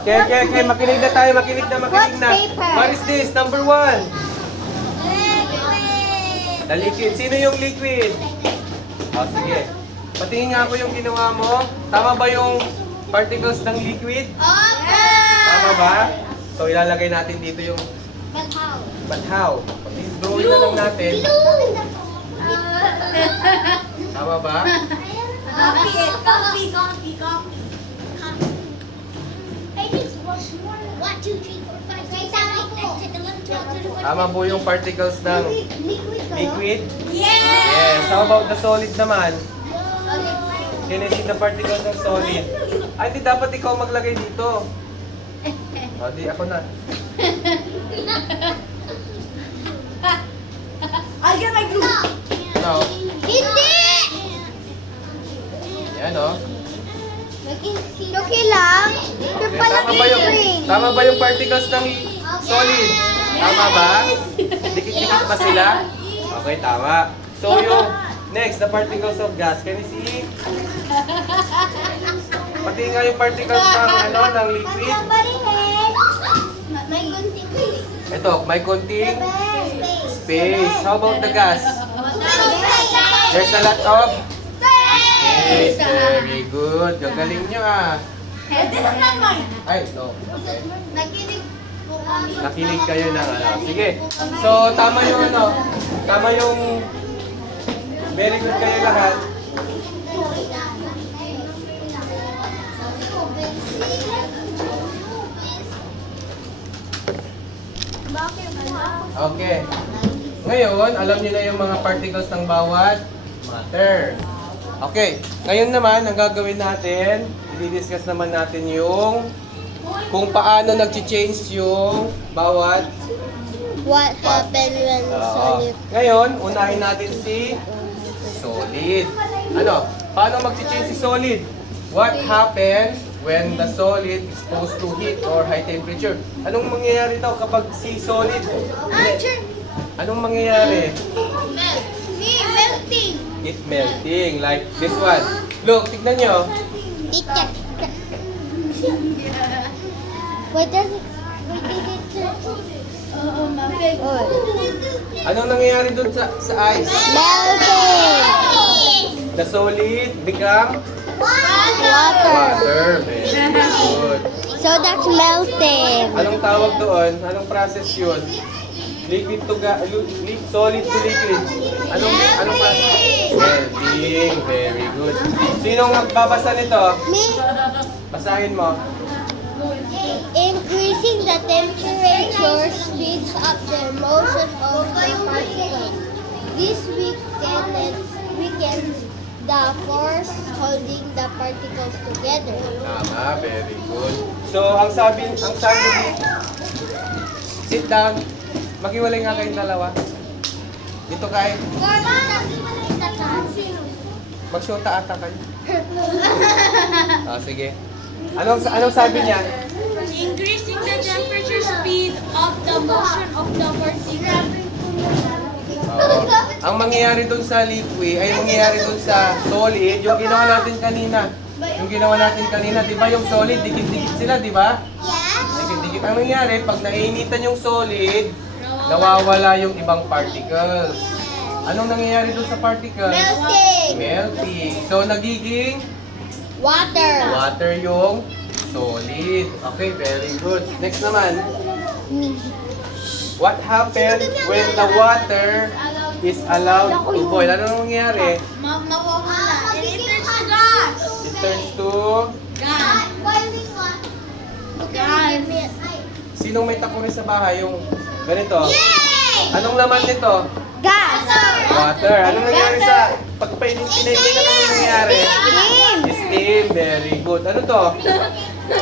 Okay. Makinig na tayo. Makinig na. paper? What is this? Number 1. The liquid. Sino yung liquid? O, sige. Patingin nga ako yung ginawa mo. Tama ba yung particles ng liquid? Tama ba? So, ilalagay natin dito yung but how? Drawing na lang natin. Tama ba? Copy. Tama po yung particles ng liquid? Yeah! Yes. How about the solid naman? Can you see the particles ng solid? Ay, di dapat ikaw maglagay dito. O, di ako na. I'll get my glue. Ano? Hindi! Yan, o. Okay lang. Pero pala Tama ba yung particles ng solid? Tama ba? Dikit-dikit ba sila? Okay, tama. So yung next, the particles of gas. Can you see? Pati nga yung particles ng liquid. May gunting. Ito, may konting space. How about the gas? There's a lot of space. Very good. Gagaling nyo ah. This is not mine. Ay, no. Okay. Nakinig po kami. Nakinig kayo ng Sige. So, tama yung Tama yung very good kayo lahat. Okay. Ngayon, alam niyo na yung mga particles ng bawat matter. Okay. Ngayon naman, ang gagawin natin, i-discuss naman natin yung kung paano nag-change yung bawat What happened when solid? Ngayon, unahin natin si solid. Ano? Paano mag-change si solid? What happens when the solid exposed to heat or high temperature? Anong mangyayari daw kapag si solid? Anong mangyayari? Melting. It melting like this one. Look, tignan nyo. Teacher. Wait, did it Anong nangyayari dun sa ice? melting. The solid become Water. water. Very good. So that's melting. Anong tawag doon? Anong process yun? Liquid to solid to liquid. Anong process? Melting. Very good. Sinong magbabasa nito? Me. Basahin mo. Increasing the temperature speeds up the motion of the particles. This weakens the force holding the particles together. Tama, very good. So, ang sabi sit down. Maghiwalay nga kayong dalawa. Dito kayo. Magsyota ata kayo. Sige. Anong sabi niya? Increasing the temperature speed of the motion of the particle. Oo. Ang mangyayari dun sa liquid, ay mangyayari dun sa solid, yung ginawa natin kanina. Di ba yung solid, dikit-dikit sila, di ba? Dikit-dikit. Ang nangyayari, pag nainitan yung solid, nawawala yung ibang particles. Anong nangyayari dun sa particles? Melting. So, nagiging water yung solid. Okay, very good. Next naman. What happens when the water is allowed to boil? Ano nangyayari? Mawawala. And it turns to gas. It turns to... Gas. Sinong may takuri sa bahay? Yung ganito. Anong laman nito? Gas. Water. Anong nangyayari sa pagpainit-init? Anong nangyayari? Steam. Very good. Ano to?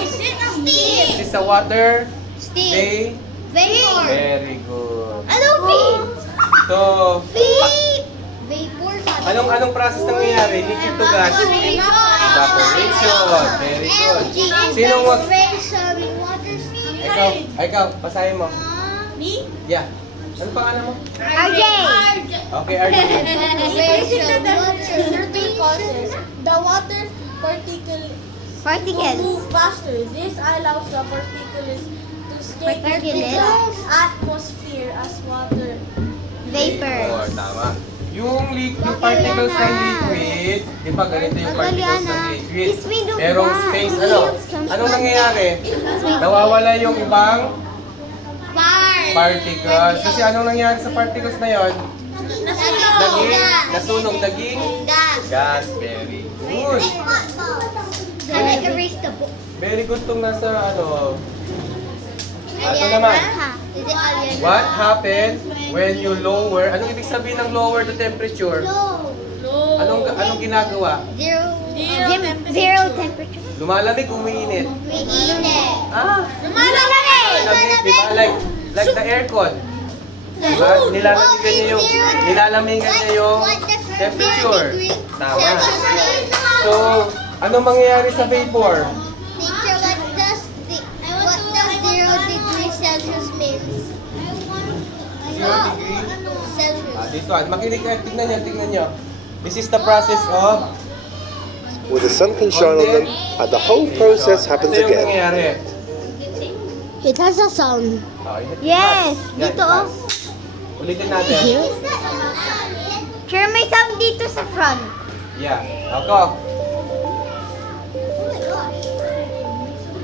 Steam. Is a water? Steam. Vapor. Very good. Ano So, Vapor. anong process nangyayari? Liquid to gas. Evaporation. Very good. Sinong wag... Ikaw, basahin mo. Me? Yeah. Ano pangalan mo? RJ. Okay, RJ. Increasing the temperature certainly causes the water particle Particles. move faster. This allows the particles to stay in Particles. the atmosphere as water. Vapor. Tama. Yung particles ng liquid, di ba ganito yung particles ng liquid? Merong space, anong nangyayari? Nawawala yung ibang particles. Kasi anong nangyayari sa particles na yon? Naging gas. Very good. Can I erase the book? Very good tong nasa Ito naman. Is it Aliana? What happens when you lower? Anong ibig sabihin ng lower the temperature? Low. Anong ginagawa? Zero temperature. Lumalamig, umiinit. Mainit. Lumalamig, di ba? Like the aircon. Diba? Nilalamigan niya yung temperature. Tama. So, anong mangyayari sa vapor? Teacher, what does 0 degree Celsius means? 0 degree? Celsius. This one. Makinig kayo. Tignan nyo. This is the process of... where the sun can shine on them, and the whole process happens Ito yung again. nangyayari. It has a sound. Yes. Dito oh. Ulitin natin. Sure, may sound dito sa front. Yeah. Ako.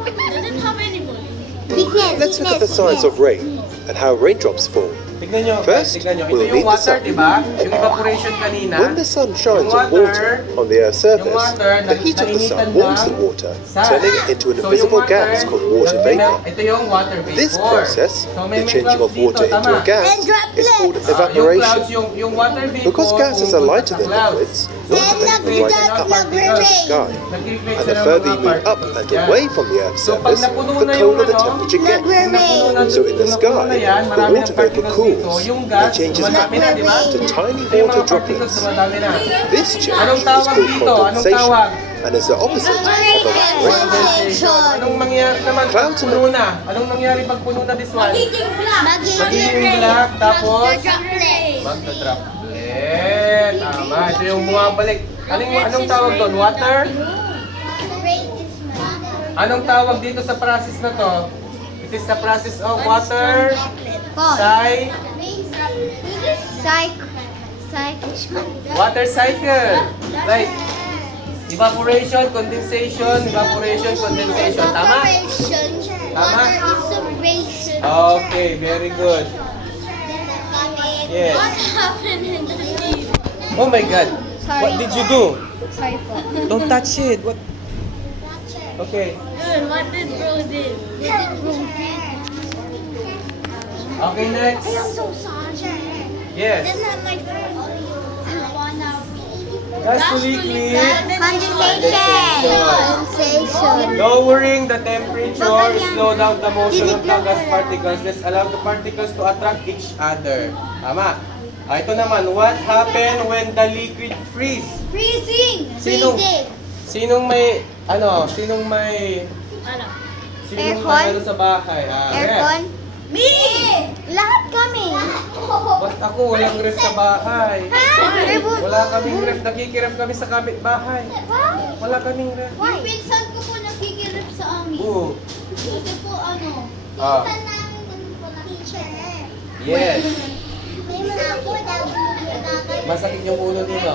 Does it have any volume? Let's look at the science of rain and how raindrops form. Tignan nyo. First, Tignan nyo. Ito we'll yung need the water, sun. di ba? Yung evaporation kanina. When the sun shines Yung on water on the Earth's surface, water, the heat of the sun nainitan warms ng the water, sun. turning it into an So, invisible yung water, gas called water vapor. Ito yung water vapor. This process, So, may the changing of clouds dito, water into a tama. gas, And droplets. is called Yung clouds, evaporation. yung water vapor. Because gases are lighter than clouds. liquids, water vapor rises up into the sky. Nag-create And siya the ng further mga you move up particles. and Yan. away from the Earth's So, pag surface, napuno the na yung colder the temperature gets. So in the sky, the water vapor cools and changes quickly to tiny water droplets. This change is called condensation and is the opposite of evaporation. Anong mangyayari naman pag Clouds and puno na? Anong mangyayari pag puno na this one? Magiging black, tapos magdadroplet. Tama. Ito yung bumabalik. Anong tawag doon? Water? Anong tawag dito sa process na to? It is the process of water water cycle. Like evaporation, condensation, evaporation, condensation. Tama? Tama? Okay, very good. Yes. What happened in the deep? Oh my God. What did you do? Sorry po. Don't touch it. What? Okay. Good, what did bro did? Okay, next. so sorry. Yes. my phone. Gas to liquid. Condensation. Lowering the temperature, slow down the motion of the gas particles. Let's allow the particles to attract each other. Tama. Ito naman, what happened when the liquid freeze? Freezing. Sinong may Aircon? sa bahay? Aircon? Me! Lahat kami. Ba't ako walang ref sa bahay? Wala kaming ref, nakikiref kami sa kapitbahay. Wala kaming ref. Yung pinsan ko po nakikirip sa amin. Oo. Kasi po Ah. pinsan namin teacher. Yes. May mga po daw. Masakit yung ulo dito.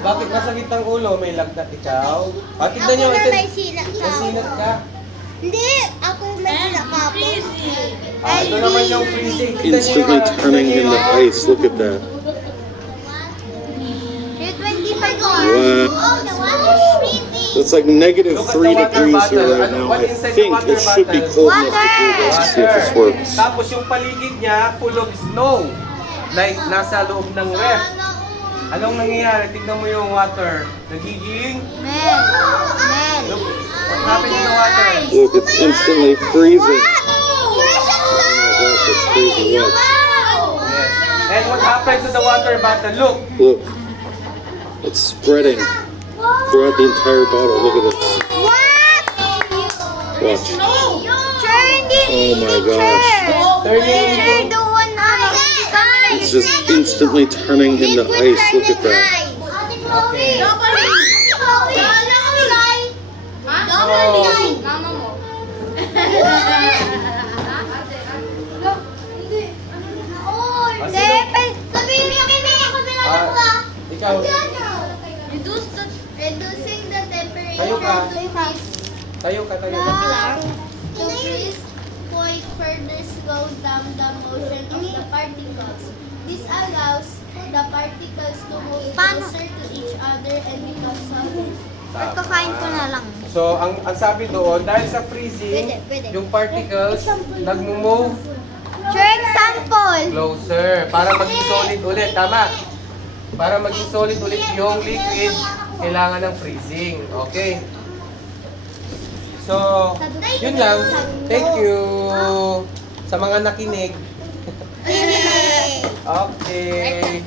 Bakit masakit ang ulo? May lagnat ikaw? Tignan nyo, ito. may silat May sinat ka. Hindi, ako may silat ka po. Ito naman yung freezing. Tignan nyo Instantly yung turning into ice. Look at that. 25 Wow. Oh, the water is freezing. It's like negative Look at 3 the water degrees here bottle. right now. What I inside the think water it should be bottle? cold enough to cool this to see if this works. Tapos yung paligid niya, full of snow. Like, nasa loob ng ref. Anong nangyayari? Tignan mo yung water. Nagiging... Look, what happened in the water? Look, it's instantly freezing. Oh my gosh, it's freezing. Watch. Yes. And what happened to the water bottle? Look. Look. It's spreading throughout the entire bottle. Look at this. Watch. Oh my gosh. Turning into... It's just instantly turning into ice. Look at that. Okay. Mama mo. Sabihin mo kami ako Ikaw, Reducing the temperature Tayo ka. to freeze. tayo ka. To freeze point further slows down the motion of the particles. This allows the particles to move closer to each other and become solid. Kakain ko na lang. So, ang sabi doon, dahil sa freezing, Pwede. yung particles nagmo-move For example, closer para maging solid ulit. Tama? Para maging solid ulit yung liquid, kailangan ng freezing. Okay? So, yun lang. Thank you sa mga nakinig. Okay.